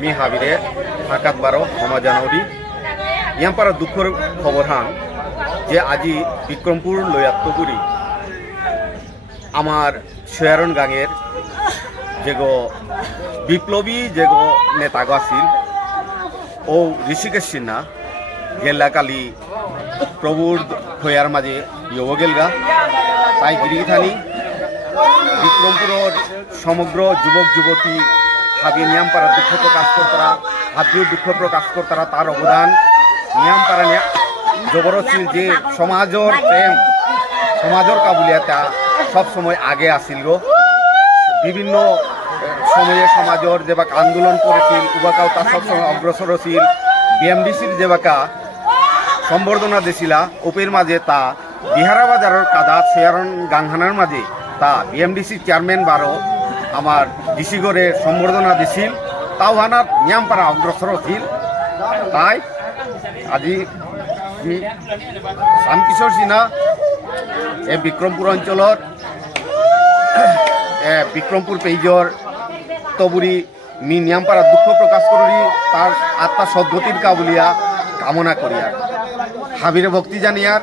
Me হাবিরে হাকাত বারো হমা জানুয়ারি ইয়ামপারা দুঃখর খবর হান যে আজি বিক্রমপুর লয়াত্তপুরি আমার সয়ারন গাঙের যেগো বিপ্লবী যেগো নেতাগো আছিল ও ঋষিকেশ সিনহা গেল্লা কালি প্রভুর খয়ার মাঝে ইয়ো গেলগা তাই গিরিথানি বিক্রমপুরের সমগ্র যুবক যুবতী হাবি নিয়ামপাড়া দুঃখ প্রকাশ করতারা হাবিও দুঃখ প্রকাশ করতারা তার অবদান নিয়ামপাড়া জবরদস্তির যে সমাজের প্রেম সমাজের কাবুলিয়াতা সবসময় আগে আসিল গো বিভিন্ন সময়ে সমাজের যেবাক আন্দোলন করেছিল উবাকাও তা সবসময় অগ্রসর ছিল বিএমডিসির যেবাকা সম্বর্ধনা দিছিলা ওপের মাঝে তা বিহারাবাজারের কাদা শেয়ারন গাংহানার মাঝে তা বিএমডিসি চেয়ারম্যান বারো আমার ডিসিগড়ে সম্বর্ধনা দিছিল তাও হানার নিয়ামপাড়া অগ্রসর ছিল তাই আজি শ্যামকিশোর সিনহা এ বিক্রমপুর অঞ্চলের বিক্রমপুর পেইজর তবুরি মি নিয়ামপাড়া দুঃখ প্রকাশ করি তার আত্মা সদ্গতির কাবুলিয়া কামনা করিয়া হাবিরে ভক্তি জানিয়ার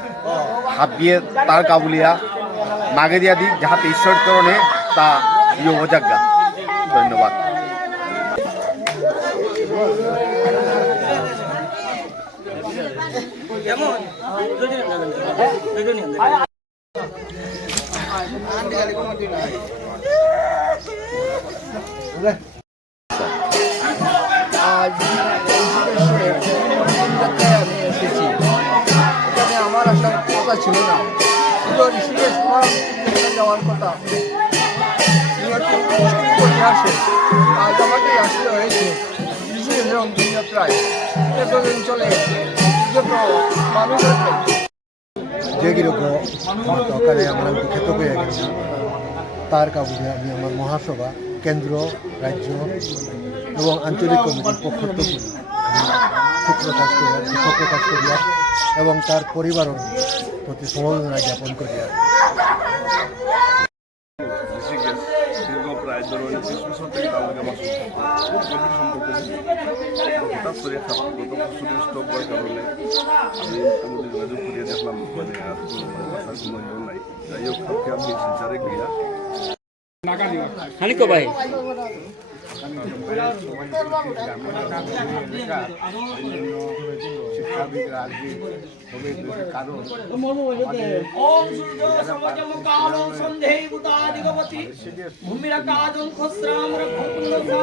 হাবিয়ে তার কাবুলিয়া মাগে দিয়া দিক যাহাতে ঈশ্বর চরণে তা ইয়োজাজ্ঞা ধন্যবাদ। আজ আমি এসেছি এখানে আমার আসার কথা ছিল না ছিল ঋষিকেশ যাওয়ার কথা ইতিহাসে আজ আমাকে আসতে হয়েছে ঋষিকেশ এবং যাত্রায় এতদিন চলে জন্য মানুষের যেগুলো সরকারে আমরা বিখ্যাত হয়ে গেছি তার কাবুলে আমি আমার মহাসভা কেন্দ্র রাজ্য এবং আঞ্চলিক কমিটির পক্ষ থেকে সুখ প্রকাশ করিয়া দুঃখ প্রকাশ করিয়া এবং তার পরিবারের প্রতি সমবেদনা জ্ঞাপন করিয়া দীর্ঘ প্রায় ধরুন 30 বছর থেকে তার লগে আমার সম্পর্ক হঠাৎ করে গত বছর স্টক করার কারণে আমি আমাদের যোগাযোগ করিয়ে দেখলাম মানে আর কোনো ইয়ে নাই যাই হোক কালকে আমি শিলচরে গিয়া হানিকো ভাই শিক্ষাবিদরা আজকে হবে কারণ ওম সূর্য সমজমুকালো সন্ধে বুতা দিগবতী ভূমিরাকাজং খস্রাম রঘুকুন্দ